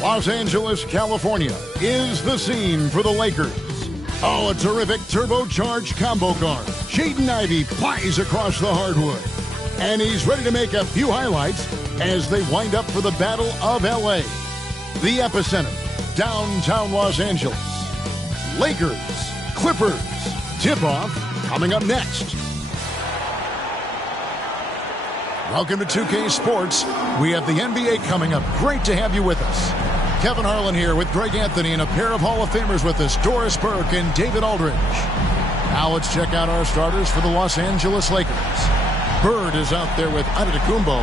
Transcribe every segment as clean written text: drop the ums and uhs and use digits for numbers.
Los Angeles, California is the scene for the Lakers. Oh, a terrific turbocharged combo guard. Jaden Ivey flies across the hardwood. And he's ready to make a few highlights as they wind up for the Battle of L.A. The epicenter, downtown Los Angeles. Lakers, Clippers, tip-off coming up next. Welcome to 2K Sports. We have the NBA coming up. Great to have you with us. Kevin Harlan here with Greg Anthony and a pair of Hall of Famers with us, Doris Burke and David Aldridge. Now let's check out our starters for the Los Angeles Lakers. Bird is out there with Antetokounmpo,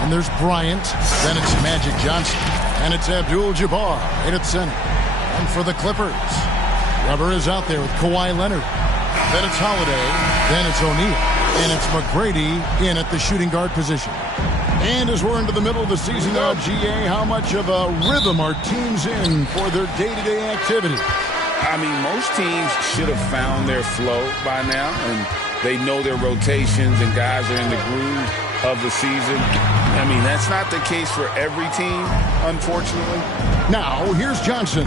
and there's Bryant, then it's Magic Johnson, and it's Abdul-Jabbar in at center. And for the Clippers, Weber is out there with Kawhi Leonard, then it's Holiday, then it's O'Neal, and it's McGrady in at the shooting guard position. And as we're into the middle of the season now, GA, how much of a rhythm are teams in for their day-to-day activity? I mean, most teams should have found their flow by now, and they know their rotations and guys are in the groove of the season. I mean, that's not the case for every team, unfortunately. Now, here's Johnson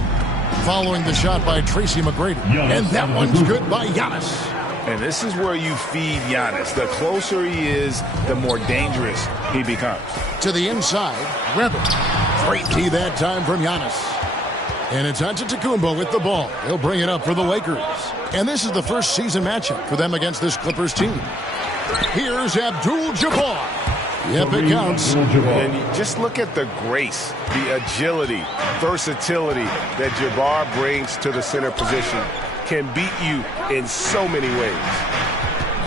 following the shot by Tracy McGrady. And that one's good by Giannis. And this is where you feed Giannis. The closer he is, the more dangerous he becomes. To the inside, Weber. Great D that time from Giannis. And it's Antetokounmpo with the ball. He'll bring it up for the Lakers. And this is the first season matchup for them against this Clippers team. Here's Abdul-Jabbar. Yep, it counts. And you just look at the grace, the agility, versatility that Jabbar brings to the center position. Can beat you in so many ways.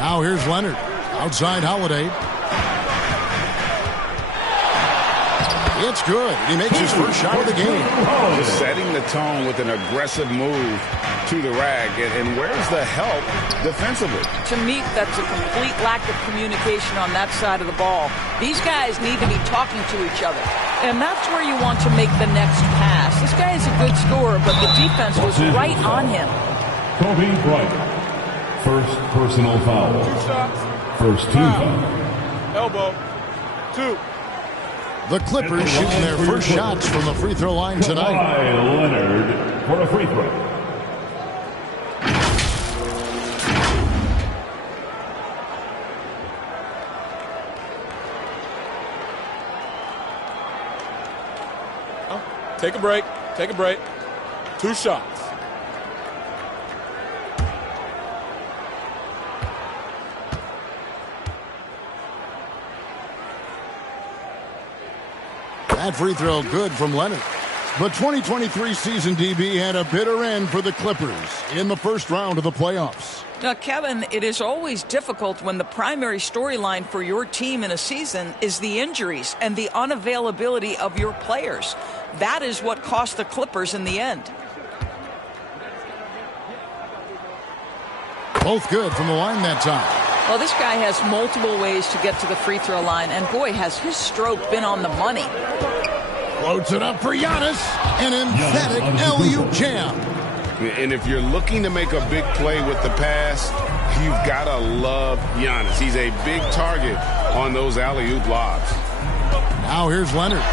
Now here's Leonard. Outside Holiday. It's good. He makes his first shot of the game. Just setting the tone with an aggressive move to the rack. And where's the help defensively? To me, that's a complete lack of communication on that side of the ball. These guys need to be talking to each other. And that's where you want to make the next pass. This guy is a good scorer, but the defense was right on him. Kobe Bryant, first personal foul. First team foul. Elbow. 2. The Clippers shooting their first shots from the free throw line tonight. Kawhi Leonard for a free throw. Take a break. Take a break. 2 shots. That free throw good from Leonard. The 2023 season, DB, had a bitter end for the Clippers in the first round of the playoffs. Now, Kevin, it is always difficult when the primary storyline for your team in a season is the injuries and the unavailability of your players. That is what cost the Clippers in the end. Both good from the line that time. Well, this guy has multiple ways to get to the free throw line, and boy, has his stroke been on the money. Floats it up for Giannis. An emphatic alley-oop jam. And if you're looking to make a big play with the pass, you've got to love Giannis. He's a big target on those alley-oop lobs. Now here's Leonard.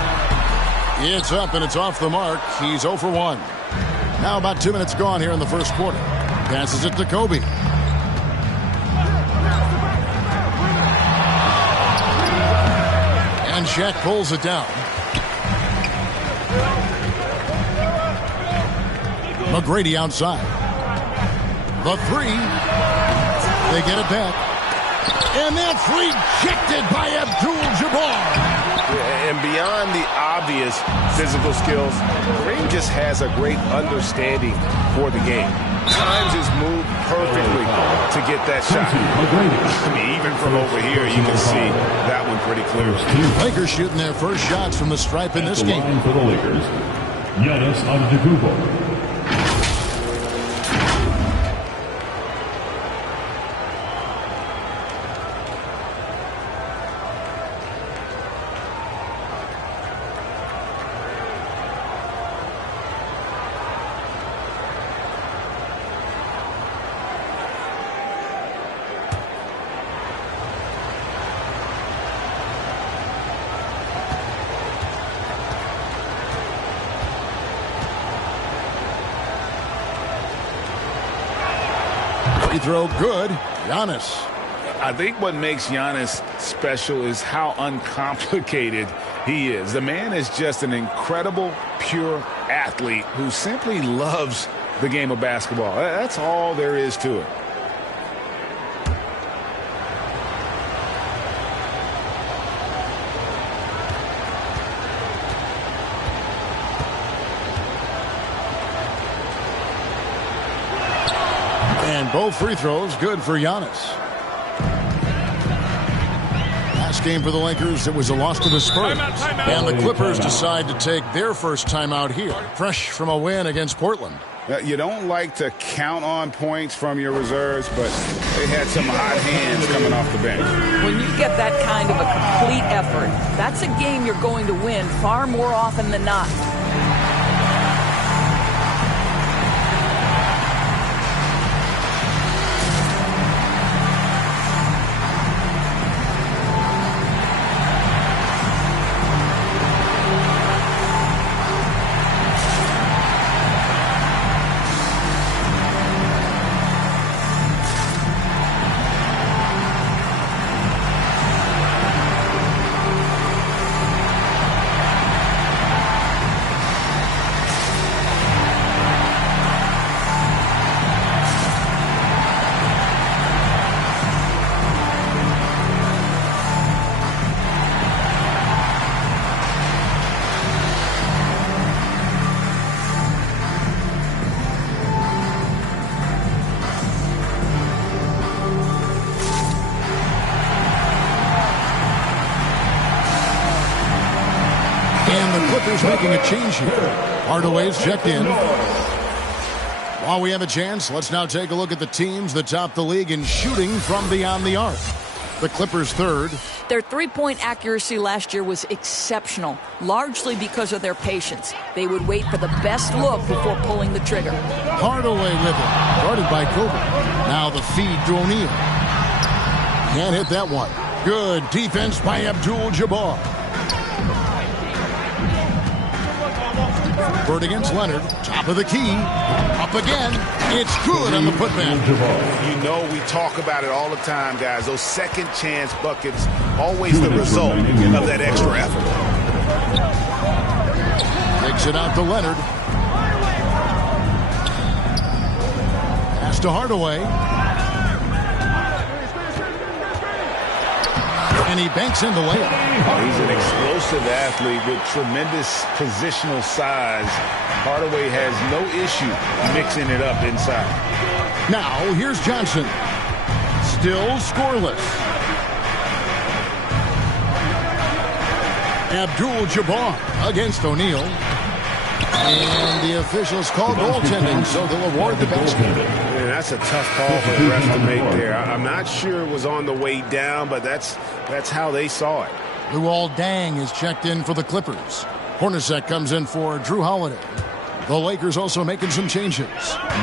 It's up and it's off the mark. He's 0 for 1. Now about 2 minutes gone here in the first quarter. Passes it to Kobe. And Shaq pulls it down. McGrady outside. The 3. They get it back. And that's rejected by Abdul-Jabbar. And beyond the obvious physical skills, Kareem just has a great understanding for the game. Times his move perfectly to get that shot. I mean, even from over here, you can see that one pretty clearly. Lakers shooting their first shots from the stripe in this game. For the Lakers, Giannis Antetokounmpo. throw good. Giannis. I think what makes Giannis special is how uncomplicated he is. The man is just an incredible, pure athlete who simply loves the game of basketball. That's all there is to it. And both free throws good for Giannis. Last game for the Lakers, it was a loss to the Spurs. And the Clippers decide to take their first timeout here, fresh from a win against Portland. You don't like to count on points from your reserves, but they had some hot hands coming off the bench. When you get that kind of a complete effort, that's a game you're going to win far more often than not. Making a change here. Hardaway's checked in. While we have a chance, let's now take a look at the teams that top the league in shooting from beyond the arc. The Clippers third. Their three-point accuracy last year was exceptional, largely because of their patience. They would wait for the best look before pulling the trigger. Hardaway with it, guarded by Kobe. Now the feed to O'Neal. Can't hit that one. Good defense by Abdul-Jabbar. Bird against Leonard. Top of the key. Up again. It's good on the putback. You know we talk about it all the time, guys. Those second chance buckets, always the result of that extra effort. Takes it out to Leonard. Pass to Hardaway. And he banks in the layup. He's an explosive athlete with tremendous positional size. Hardaway has no issue mixing it up inside. Now, here's Johnson. Still scoreless. Abdul-Jabbar against O'Neal. And the officials call goaltending, so they'll award the basket. Man, that's a tough call for the refs to make there. I'm not sure it was on the way down, but that's how they saw it. Luol Deng is checked in for the Clippers. Hornacek comes in for Drew Holiday. The Lakers also making some changes.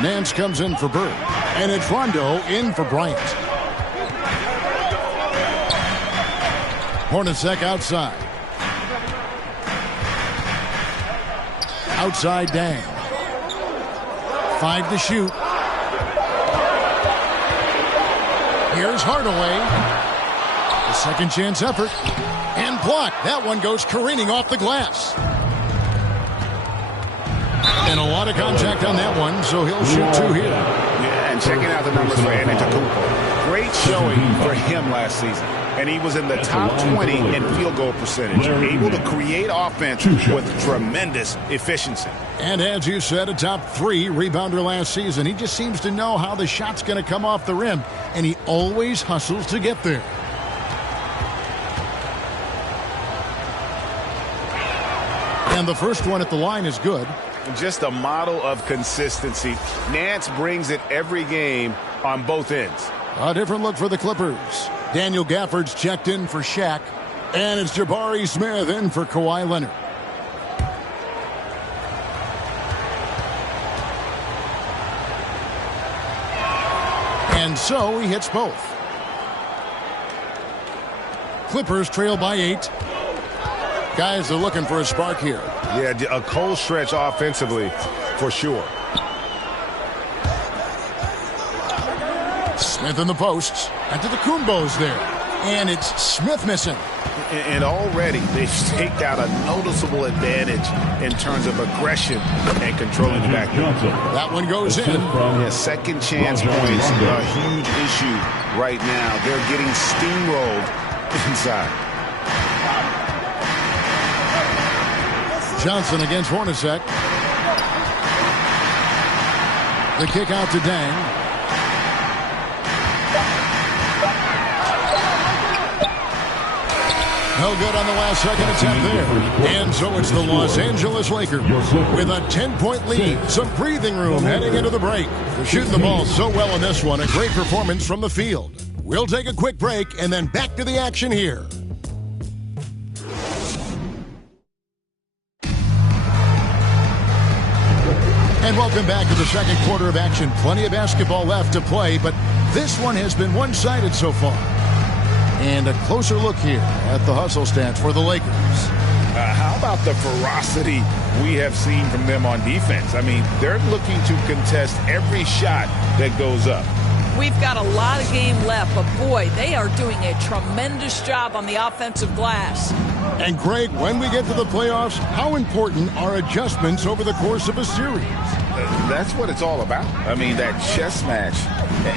Nance comes in for Bird. And it's Rondo in for Bryant. Hornacek outside. Outside Deng. 5 to shoot. Here's Hardaway. The second chance effort. And blocked. That one goes careening off the glass. And a lot of contact on that one, so he'll shoot 2 here. Yeah, and checking out the numbers for Antetokounmpo. Great showing for him last season. And he was in the top 20 in field goal percentage. Able to create offense with tremendous efficiency. And as you said, a top 3 rebounder last season. He just seems to know how the shot's going to come off the rim, and he always hustles to get there. And the first one at the line is good. Just a model of consistency. Nance brings it every game on both ends. A different look for the Clippers. Daniel Gafford's checked in for Shaq. And it's Jabari Smith in for Kawhi Leonard. And so he hits both. Clippers trail by 8. Guys are looking for a spark here. Yeah, a cold stretch offensively for sure. Smith in the posts. And to the Kumbos there. And it's Smith missing. And already they've staked out a noticeable advantage in terms of aggression and controlling the backfield. That one goes in. Yeah, second chance points are a huge issue right now. They're getting steamrolled inside. Johnson against Hornacek. The kick out to Dang. No good on the last second attempt there. And so it's the Los Angeles Lakers with a 10-point lead. Some breathing room heading into the break. They're shooting the ball so well in this one. A great performance from the field. We'll take a quick break and then back to the action here. And welcome back to the second quarter of action. Plenty of basketball left to play, but this one has been one-sided so far. And a closer look here at the hustle stats for the Lakers. How about the ferocity we have seen from them on defense? I mean, they're looking to contest every shot that goes up. We've got a lot of game left, but boy, they are doing a tremendous job on the offensive glass. And Greg, when we get to the playoffs, how important are adjustments over the course of a series? That's what it's all about. I mean, that chess match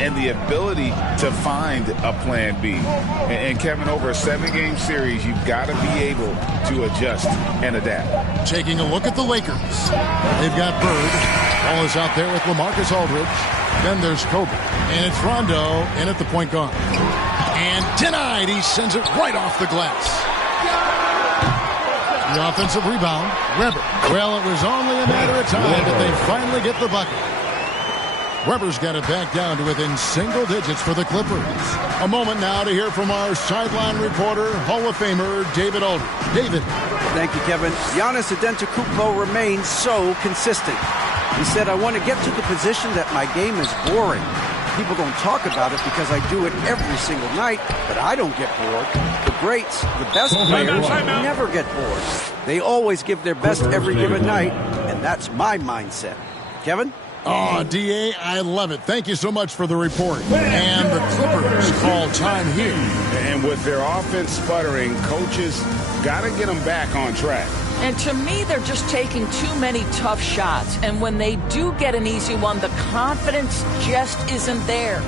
and the ability to find a plan B. And Kevin, over a 7-game series, you've got to be able to adjust and adapt. Taking a look at the Lakers. They've got Bird. Ball is out there with LaMarcus Aldridge. Then there's Kobe. And it's Rondo in at the point guard. And denied. He sends it right off the glass. The offensive rebound, Weber. Well, it was only a matter of time that they finally get the bucket. Weber's got it back down to within single digits for the Clippers. A moment now to hear from our sideline reporter, Hall of Famer David Aldridge. David. Thank you, Kevin. Giannis Antetokounmpo remains so consistent. He said, I want to get to the position that my game is boring. People don't talk about it because I do it every single night, but I don't get bored. The greats, the best players, never get bored. They always give their best every given night, and that's my mindset. Kevin? Oh, D.A., I love it. Thank you so much for the report. And the Clippers call time here. And with their offense sputtering, coaches got to get them back on track. And to me, they're just taking too many tough shots. And when they do get an easy one, the confidence just isn't there.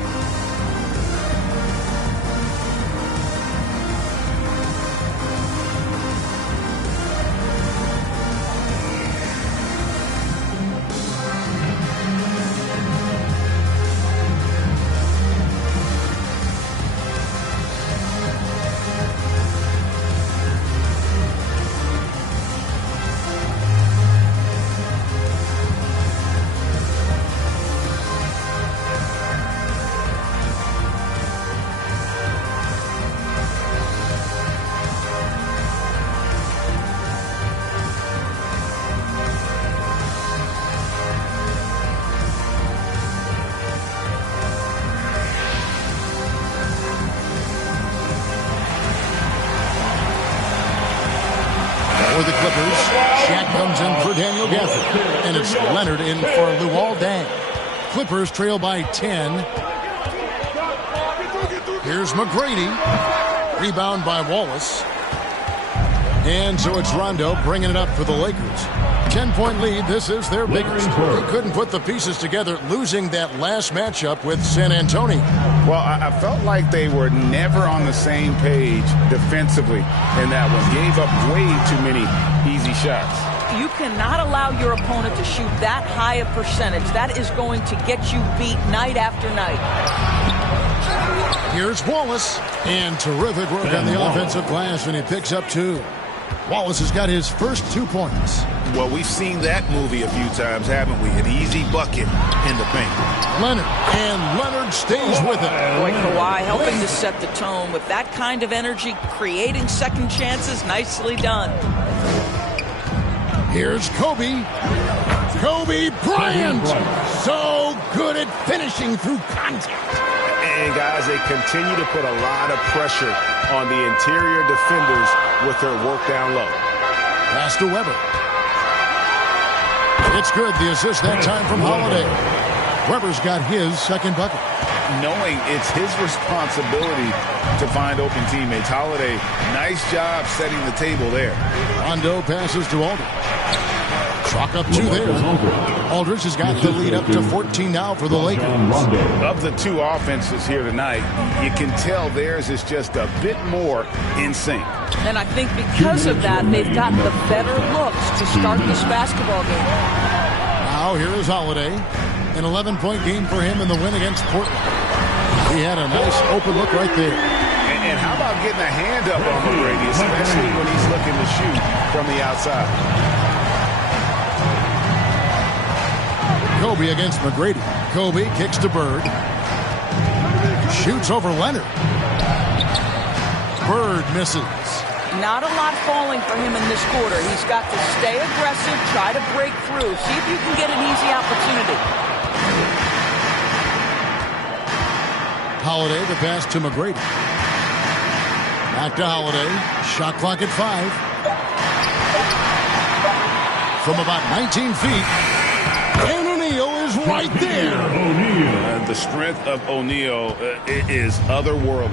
For the Clippers, Shaq comes in for Daniel Gafford. And it's Leonard in for Luol Deng. Clippers trail by 10. Here's McGrady. Rebound by Wallace. And so it's Rondo bringing it up for the Lakers. 10-point lead. This is their biggest. They couldn't put the pieces together, losing that last matchup with San Antonio. Well, I felt like they were never on the same page defensively in that one. Gave up way too many easy shots. You cannot allow your opponent to shoot that high a percentage. That is going to get you beat night after night. Here's Wallace. And terrific work on the offensive glass, and he picks up 2. Wallace has got his first 2 points. Well, we've seen that movie a few times, haven't we? An easy bucket in the paint. Leonard, and Leonard stays with it. Boy, Kawhi helping to set the tone with that kind of energy, creating second chances. Nicely done. Here's Kobe. Kobe Bryant. So good at finishing through contact. And guys, they continue to put a lot of pressure on the interior defenders with their work down low. Pass to Weber. It's good. The assist that time from Holiday. Weber's got his second bucket. Knowing it's his responsibility to find open teammates. Holiday, nice job setting the table there. Rondo passes to Aldridge. Chalk up 2 there. Aldridge has got the lead up to 14 now for the Lakers. Of the two offenses here tonight, you can tell theirs is just a bit more in sync. And I think because of that, they've got the better looks to start this basketball game. Now here is Holiday. An 11-point game for him in the win against Portland. He had a nice open look right there. And how about getting a hand up on McGrady, especially when he's looking to shoot from the outside. Kobe against McGrady. Kobe kicks to Bird. Shoots over Leonard. Bird misses. Not a lot falling for him in this quarter. He's got to stay aggressive, try to break through, see if you can get an easy opportunity. Holiday, the pass to McGrady. Back to Holiday. Shot clock at 5. From about 19 feet. And O'Neal is right there. The strength of O'Neal is otherworldly.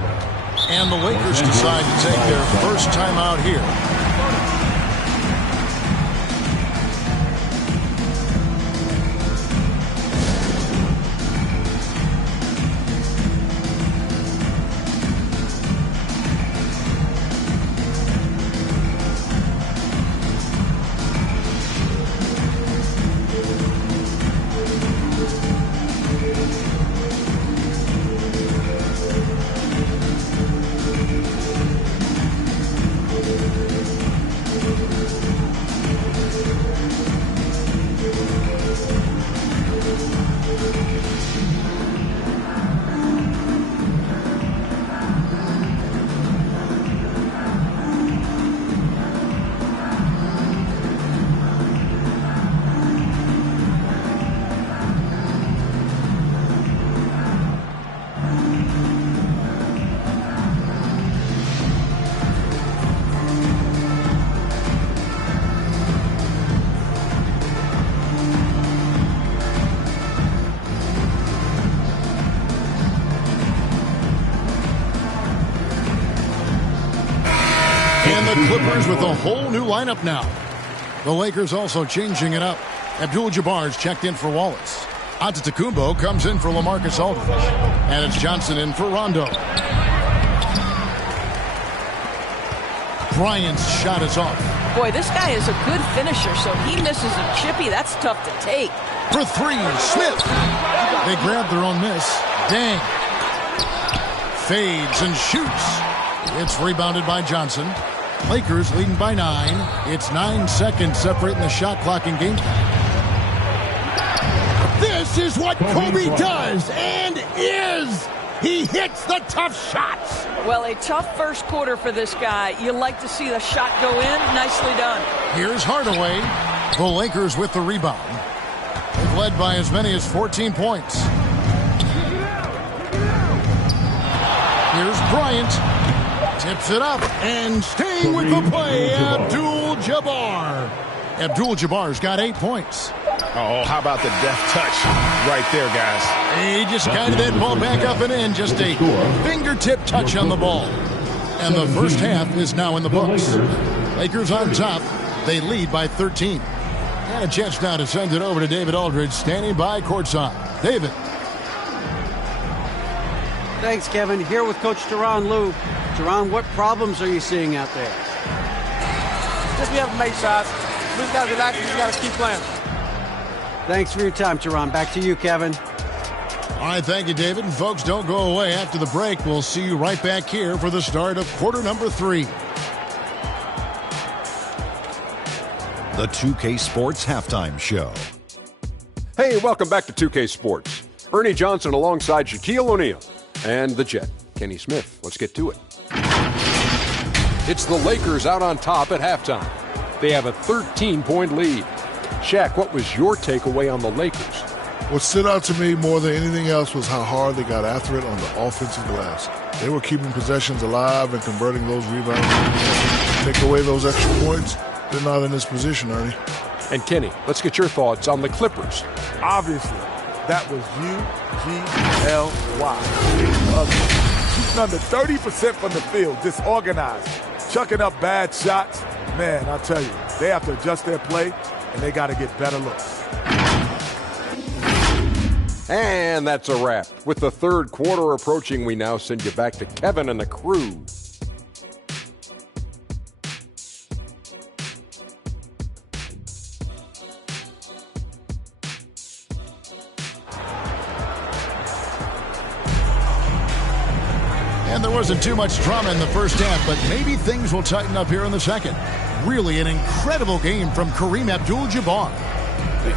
And the Lakers decide to take their first time out here. And the Clippers with a whole new lineup now. The Lakers also changing it up. Abdul-Jabbar's checked in for Wallace. Antetokounmpo comes in for LaMarcus Aldridge. And it's Johnson in for Rondo. Bryant's shot is off. Boy, this guy is a good finisher, so he misses a chippy. That's tough to take. For 3, Smith. They grab their own miss. Dang. Fades and shoots. It's rebounded by Johnson. Lakers leading by 9. It's 9 seconds separating the shot clock and game time. This is what Kobe does and is. He hits the tough shots. Well, a tough first quarter for this guy. You like to see the shot go in. Nicely done. Here's Hardaway. The Lakers with the rebound. They've led by as many as 14 points. Here's Bryant. Tips it up and staying with the play, Abdul-Jabbar. Abdul-Jabbar's got 8 points. Oh, how about the deft touch right there, guys? He just guided that ball back up and in. Just a fingertip touch on the ball. And the first half is now in the books. Lakers on top. They lead by 13. And a chance now to send it over to David Aldridge, standing by courtside. David. Thanks, Kevin. Here with Coach Teron Lue. Teron, what problems are you seeing out there? Just we haven't made shots. We just got to relax. We just got to keep playing. Thanks for your time, Teron. Back to you, Kevin. All right, thank you, David. And folks, don't go away. After the break, we'll see you right back here for the start of quarter number 3. The 2K Sports Halftime Show. Hey, welcome back to 2K Sports. Ernie Johnson alongside Shaquille O'Neal and the Jet, Kenny Smith. Let's get to it. It's the Lakers out on top at halftime. They have a 13-point lead. Shaq, what was your takeaway on the Lakers? What stood out to me more than anything else was how hard they got after it on the offensive glass. They were keeping possessions alive and converting those rebounds. Take away those extra points, they're not in this position, Ernie. And Kenny, let's get your thoughts on the Clippers. Obviously, That was U-G-L-Y. Shooting under 30% from the field, disorganized, chucking up bad shots. Man, I tell you, they have to adjust their play, and they got to get better looks. And that's a wrap. With the third quarter approaching, we now send you back to Kevin and the crew. And there wasn't too much drama in the first half, but maybe things will tighten up here in the second. Really an incredible game from Kareem Abdul-Jabbar.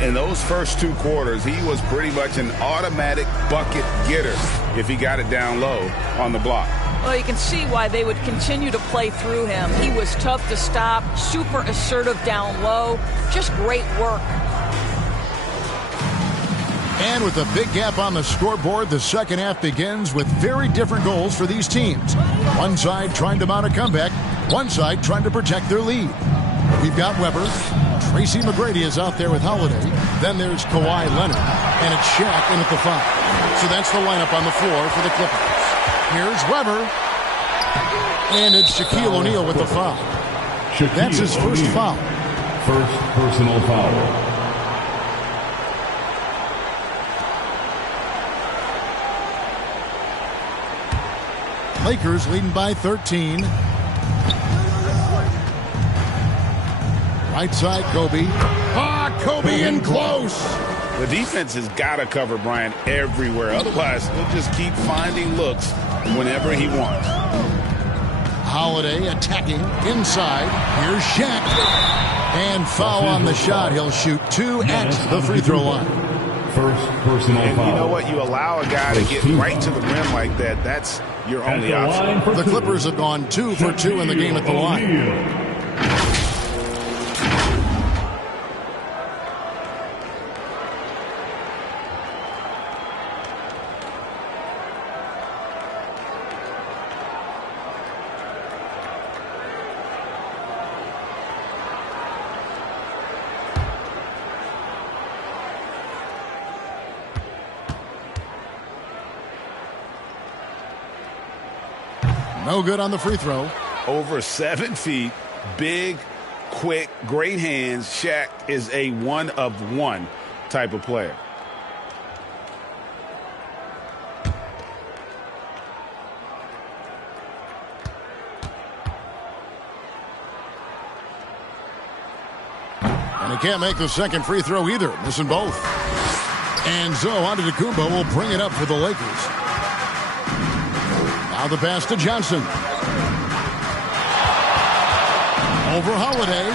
In those first two quarters, he was pretty much an automatic bucket getter if he got it down low on the block. Well, you can see why they would continue to play through him. He was tough to stop, super assertive down low, just great work. And with a big gap on the scoreboard, the second half begins with very different goals for these teams. One side trying to mount a comeback, one side trying to protect their lead. We've got Weber. Tracy McGrady is out there with Holiday. Then there's Kawhi Leonard. And it's Shaq in at the 5. So that's the lineup on the floor for the Clippers. Here's Weber. And it's Shaquille O'Neal with the foul. That's his first foul. First personal foul. Lakers leading by 13. Right side, Kobe. Kobe in close. The defense has got to cover Bryant everywhere. Otherwise, he'll just keep finding looks whenever he wants. Holiday attacking inside. Here's Shaq. And foul on the shot. He'll shoot 2 at the free throw line. First personal foul. You know what? You allow a guy to get right to the rim like that. That's your only option. The Clippers have gone 2 for 2 in the game at the line. No good on the free throw. Over 7 feet, big, quick, great hands. Shaq is a one-of-one type of player. And he can't make the second free throw either, missing both. And so Antetokounmpo will bring it up for the Lakers. Now the pass to Johnson. Over Holiday.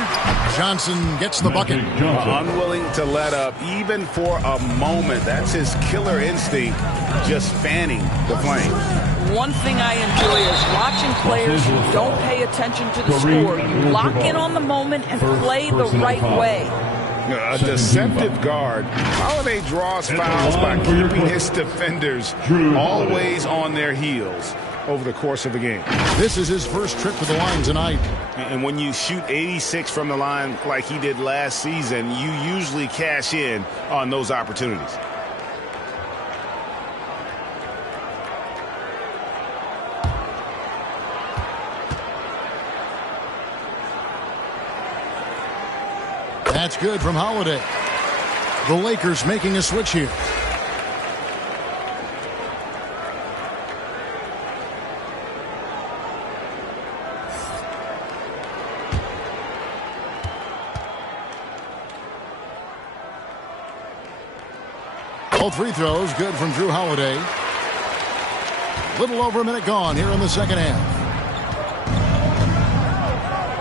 Johnson gets the bucket. Unwilling to let up even for a moment. That's his killer instinct, just fanning the flame. One thing I enjoy is watching players who don't pay attention to the score. You lock in on the moment and play the right way. A deceptive guard. Holiday draws fouls by keeping his defenders always on their heels over the course of the game. This is his first trip to the line tonight. And when you shoot 86 from the line like he did last season, you usually cash in on those opportunities. That's good from Holiday. The Lakers making a switch here. Both free throws good from Drew Holiday. Little over a minute gone here in the second half.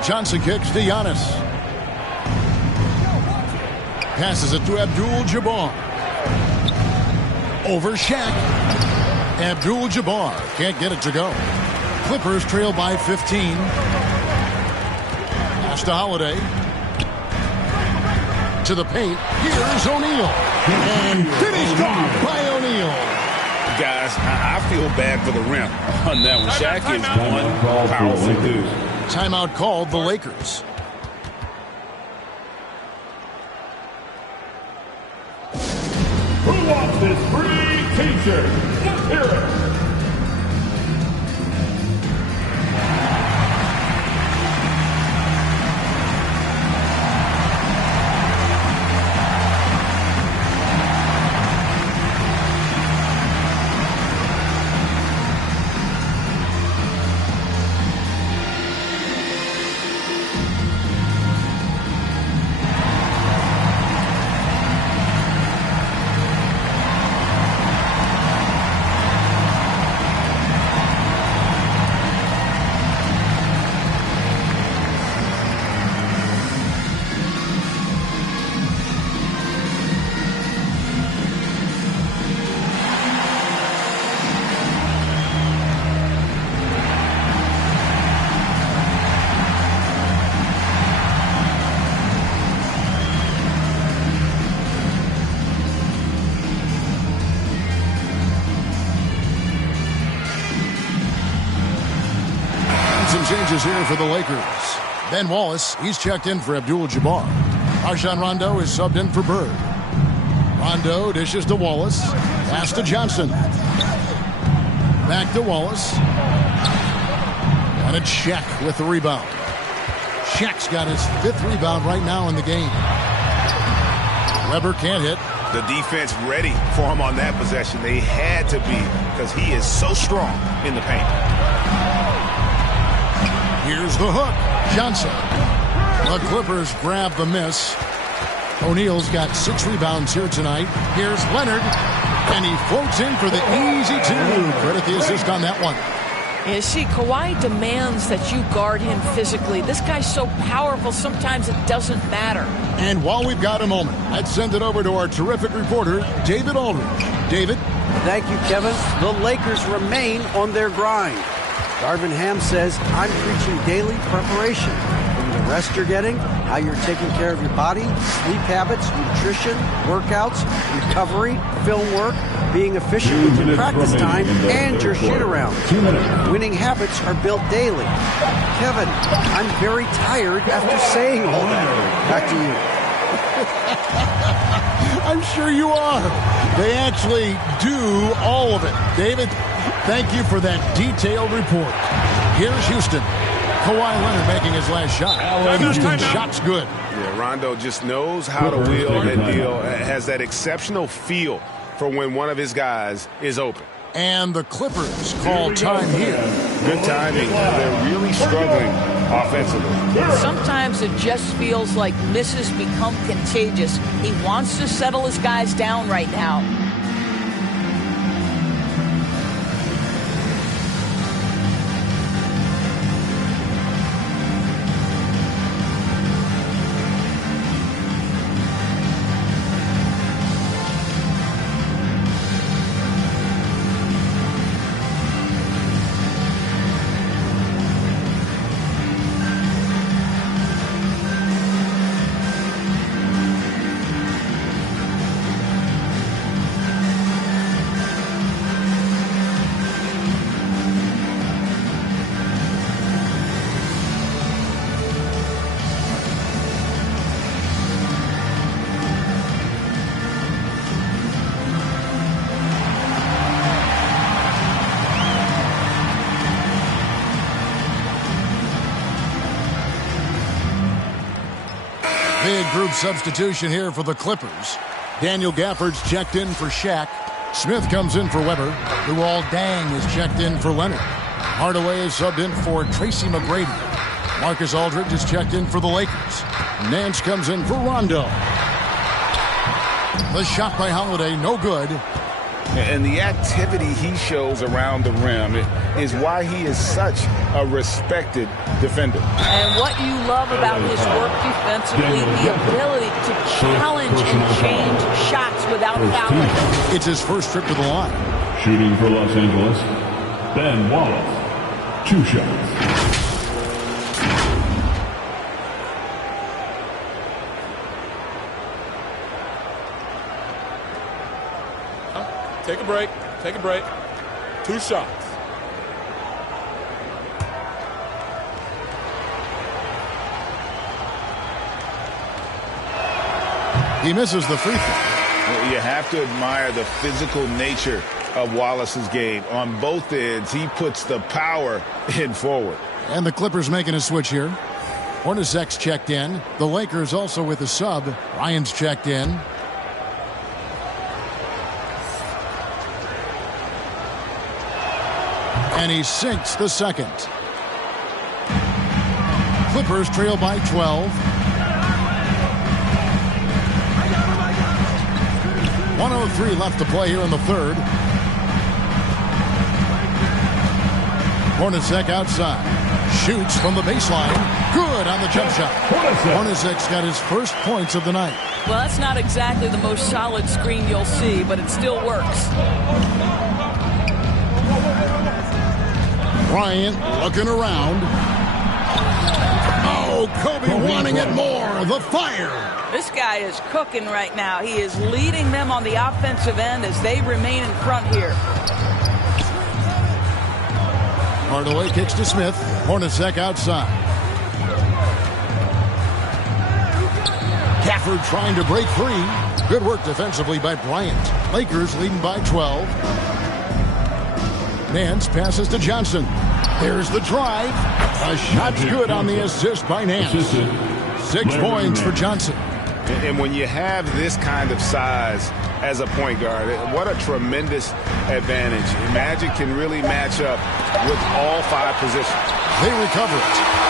Johnson kicks to Giannis. Passes it to Abdul-Jabbar. Over Shaq. Abdul-Jabbar can't get it to go. Clippers trail by 15. Pass to Holiday. To the paint. Here's O'Neal. And finished off by O'Neal. Guys, I feel bad for the rim on that one. Shaq is one powerful dude. Timeout called the Lakers. Some changes here for the Lakers. Ben Wallace, he's checked in for Abdul-Jabbar. Rajon Rondo is subbed in for Bird. Rondo dishes to Wallace. Pass to Johnson. Back to Wallace. And it's Shaq with the rebound. Shaq's got his 5th rebound right now in the game. Weber can't hit. The defense ready for him on that possession. They had to be because he is so strong in the paint. Here's the hook. Johnson. The Clippers grab the miss. O'Neal's got 6 rebounds here tonight. Here's Leonard. And he floats in for the easy 2. Credit the assist on that one. You see, Kawhi demands that you guard him physically. This guy's so powerful, sometimes it doesn't matter. And while we've got a moment, I'd send it over to our terrific reporter, David Aldridge. David? Thank you, Kevin. The Lakers remain on their grind. Darvin Ham says, I'm preaching daily preparation. From the rest you're getting, how you're taking care of your body, sleep habits, nutrition, workouts, recovery, film work, being efficient with your practice time, and your shoot-around. Winning habits are built daily. Kevin, I'm very tired after saying all that. Back to you. I'm sure you are. They actually do all of it. David, thank you for that detailed report. Here's Houston. Kawhi Leonard making his last shot. Houston shot's good. Yeah, Rondo just knows how to wheel and deal. Has that exceptional feel for when one of his guys is open. And the Clippers call time here. Good timing. They're really struggling offensively. Sometimes it just feels like misses become contagious. He wants to settle his guys down right now. Big group substitution here for the Clippers. Daniel Gafford's checked in for Shaq. Smith comes in for Weber. Luol Deng is checked in for Leonard. Hardaway is subbed in for Tracy McGrady. Marcus Aldridge is checked in for the Lakers. Nance comes in for Rondo. The shot by Holiday, no good. And the activity he shows around the rim is why he is such a respected defender. And what you love about his work defensively, the ability to challenge and change shots without fouling. It's his first trip to the line. Shooting for Los Angeles, Ben Wallace. 2 shots. Take a break. Take a break. 2 shots. He misses the free throw. You have to admire the physical nature of Wallace's game. On both ends, he puts the power in forward. And the Clippers making a switch here. Hornacek's checked in. The Lakers also with a sub. Ryan's checked in. And he sinks the second. Clippers trail by 12. 1:03 left to play here in the third. Hornacek outside. Shoots from the baseline. Good on the jump shot. Hornacek's got his first points of the night. Well, that's not exactly the most solid screen you'll see, but it still works. Bryant looking around. Oh, Kobe wanting it more. The fire. This guy is cooking right now. He is leading them on the offensive end as they remain in front here. Hardaway kicks to Smith. Hornacek outside. Gafford trying to break free. Good work defensively by Bryant. Lakers leading by 12. Nance passes to Johnson. There's the drive. A shot's good on the assist by Nance. 6 points for Johnson. And when you have this kind of size as a point guard, what a tremendous advantage. Magic can really match up with all 5 positions. They recover it.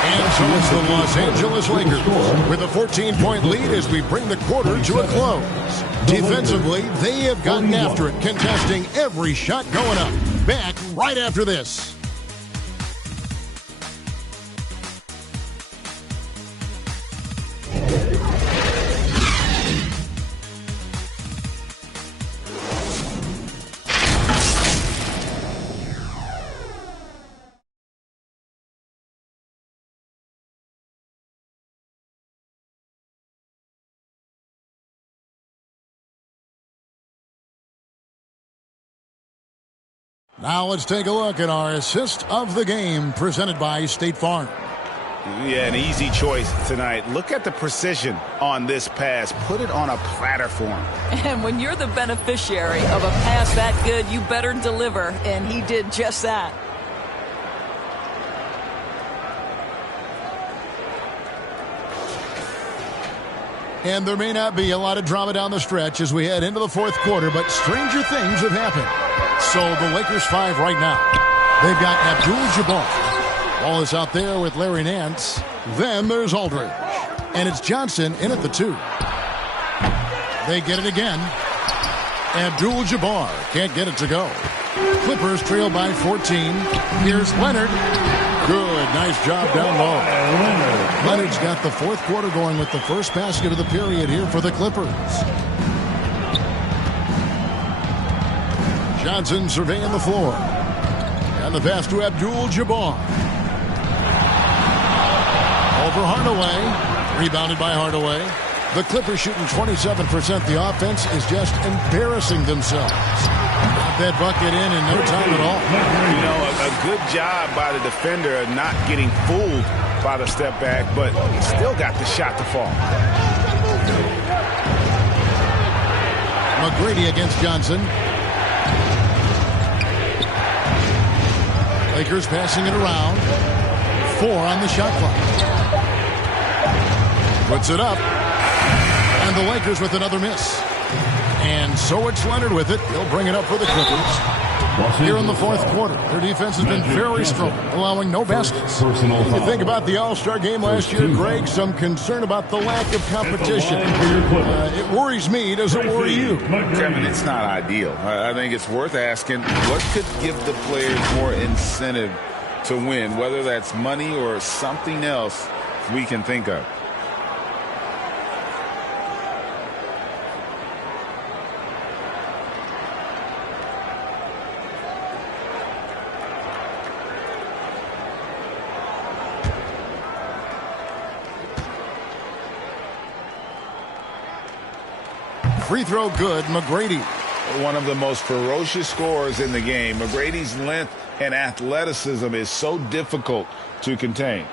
And so it's the Los Angeles Lakers with a 14-point lead as we bring the quarter to a close. Defensively, they have gotten after it, contesting every shot going up. Back right after this. Now let's take a look at our assist of the game presented by State Farm. Yeah, an easy choice tonight. Look at the precision on this pass. Put it on a platter for him. And when you're the beneficiary of a pass that good, you better deliver. And he did just that. And there may not be a lot of drama down the stretch as we head into the fourth quarter, but stranger things have happened. So the Lakers 5 right now. They've got Abdul-Jabbar. Ball is out there with Larry Nance. Then there's Aldridge. And it's Johnson in at the 2. They get it again. Abdul-Jabbar can't get it to go. Clippers trail by 14. Here's Leonard. Good. Nice job down low. Leonard's got the fourth quarter going with the first basket of the period here for the Clippers. Johnson surveying the floor. And the pass to Abdul-Jabbar. Over Hardaway. Rebounded by Hardaway. The Clippers shooting 27%. The offense is just embarrassing themselves. Got that bucket in no time at all. You know, a good job by the defender of not getting fooled by the step back, but still got the shot to fall. McGrady against Johnson. Lakers passing it around. 4 on the shot clock. Puts it up. And the Lakers with another miss. And so it's Leonard with it. He'll bring it up for the Clippers. Here in the fourth quarter, their defense has been very strong, allowing no baskets. When you think about the All-Star game last year, Greg, some concern about the lack of competition. It worries me. Does it worry you? Kevin, it's not ideal. I think it's worth asking what could give the players more incentive to win, whether that's money or something else we can think of. Free throw good, McGrady. One of the most ferocious scorers in the game. McGrady's length and athleticism is so difficult to contain.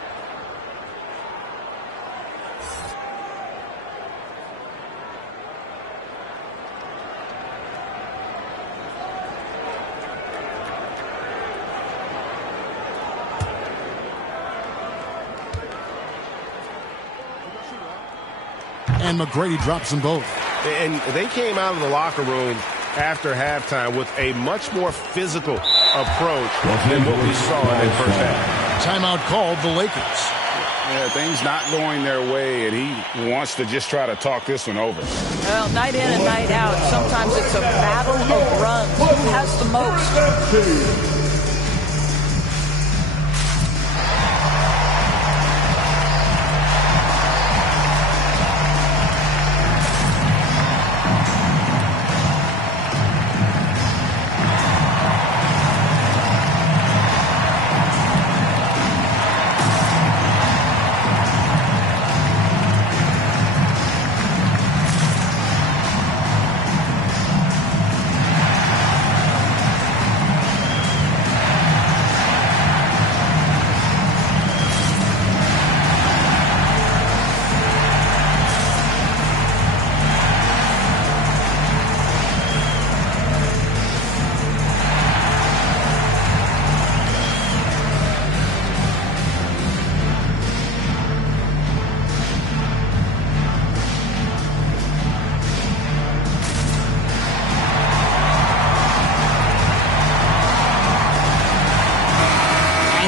And McGrady drops them both. And they came out of the locker room after halftime with a much more physical approach than what we saw in that first half. Timeout called the Lakers. Yeah, things not going their way, and he wants to just try to talk this one over. Well, night in and night out, sometimes it's a battle of runs. Who has the most?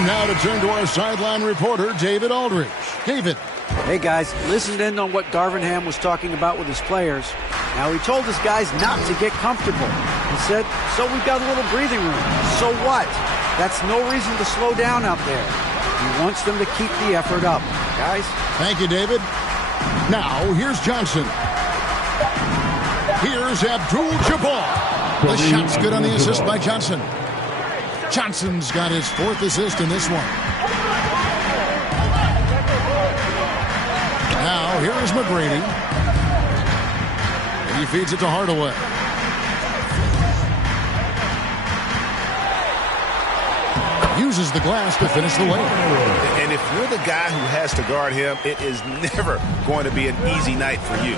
Now to turn to our sideline reporter, David Aldridge. David. Hey, guys, listened in on what Darvingham was talking about with his players. Now, he told his guys not to get comfortable. He said, so we've got a little breathing room. So what? That's no reason to slow down out there. He wants them to keep the effort up. Guys? Thank you, David. Now, here's Johnson. Here's Abdul-Jabbar. The shot's good on the assist by Johnson. Johnson's got his 4th assist in this one. Now, here is McGrady. And he feeds it to Hardaway. Uses the glass to finish the layup. And if you're the guy who has to guard him, it is never going to be an easy night for you.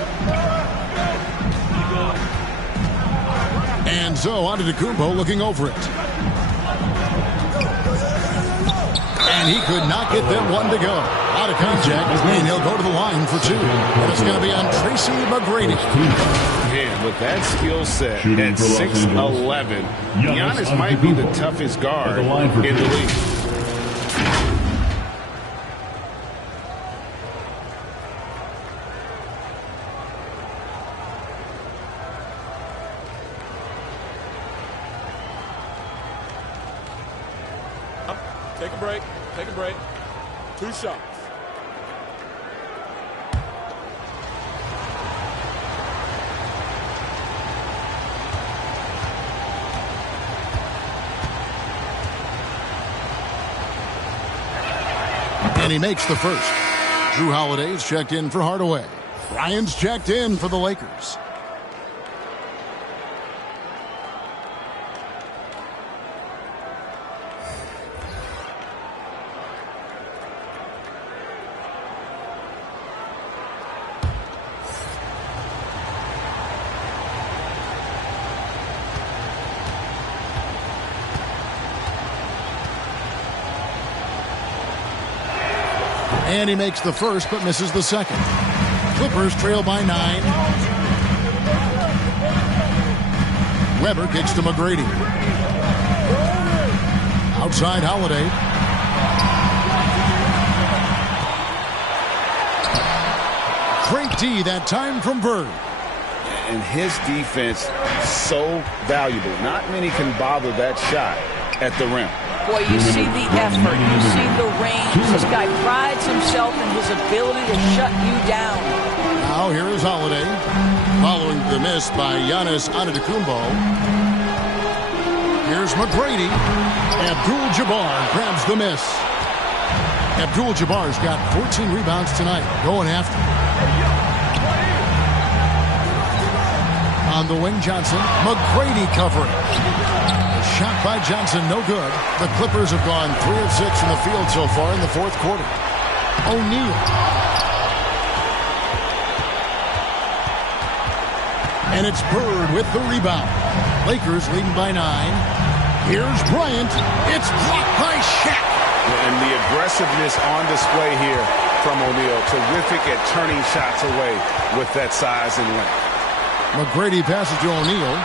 And so, Antetokounmpo looking over it. And he could not get them one to go. Out of contact, and he'll go to the line for 2. And it's going to be on Tracy McGrady. Man, with that skill set at 6'11", Giannis might be the toughest guard in the league. Take a break. Take a break. 2 shots. And he makes the first. Drew Holiday's checked in for Hardaway. Ryan's checked in for the Lakers. And he makes the first, but misses the second. Clippers trail by 9. Weber kicks to McGrady. Outside Holiday. Great D that time from Bird. And his defense so valuable. Not many can bother that shot at the rim. Boy, you see the effort, you see the range. This guy prides himself in his ability to shut you down. Now here is Holiday, following the miss by Giannis Antetokounmpo. Here's McGrady. Abdul-Jabbar grabs the miss. Abdul-Jabbar's got 14 rebounds tonight, going after. On the wing, Johnson. McGrady covering. Shot by Johnson, no good. The Clippers have gone 3 of 6 from the field so far in the 4th quarter. O'Neal. And it's Bird with the rebound. Lakers leading by 9. Here's Bryant. It's blocked by Shaq. And the aggressiveness on display here from O'Neal. Terrific at turning shots away with that size and length. McGrady passes to O'Neal.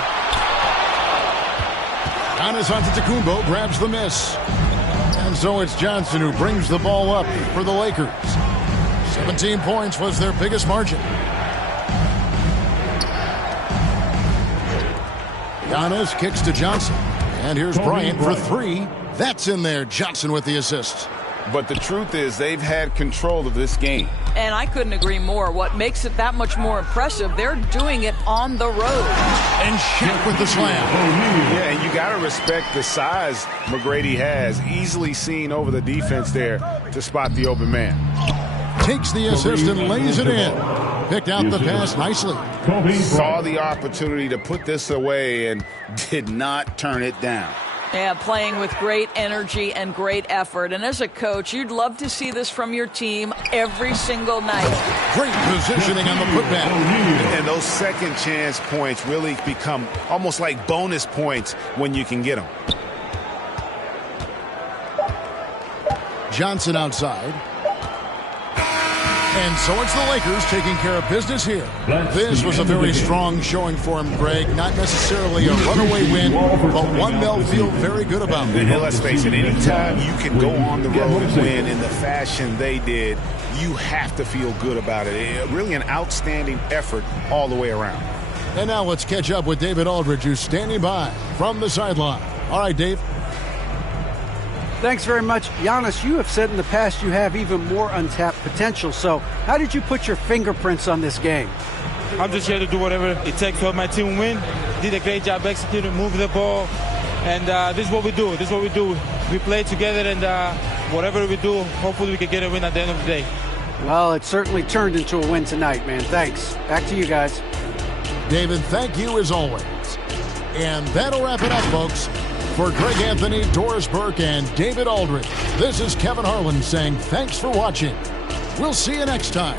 Giannis Antetokounmpo grabs the miss. And so it's Johnson who brings the ball up for the Lakers. 17 points was their biggest margin. Giannis kicks to Johnson. And here's Bryant for three. That's in there. Johnson with the assist. But the truth is they've had control of this game. And I couldn't agree more. What makes it that much more impressive, they're doing it on the road. And Shaq with the slam. Yeah, and you got to respect the size McGrady has. Easily seen over the defense there to spot the open man. Takes the assist and lays it in. Picked out the pass nicely. Saw the opportunity to put this away and did not turn it down. Yeah, playing with great energy and great effort. And as a coach, you'd love to see this from your team every single night. Great positioning on the putback. And those second chance points really become almost like bonus points when you can get them. Johnson outside. And so it's the Lakers taking care of business here. This was a very strong showing for him, Greg. Not necessarily a runaway win, but one they'll feel very good about. And let's face it, anytime you can go on the road and win in the fashion they did, you have to feel good about it. Really an outstanding effort all the way around. And now let's catch up with David Aldridge, who's standing by from the sideline. All right, Dave. Thanks very much. Giannis, you have said in the past you have even more untapped potential. So how did you put your fingerprints on this game? I'm just here to do whatever it takes to help my team win. Did a great job executing, move the ball. And this is what we do. This is what we do. We play together, and whatever we do, hopefully we can get a win at the end of the day. Well, it certainly turned into a win tonight, man. Thanks. Back to you guys. David, thank you as always. And that'll wrap it up, folks. For Greg Anthony, Doris Burke, and David Aldridge, this is Kevin Harlan saying thanks for watching. We'll see you next time.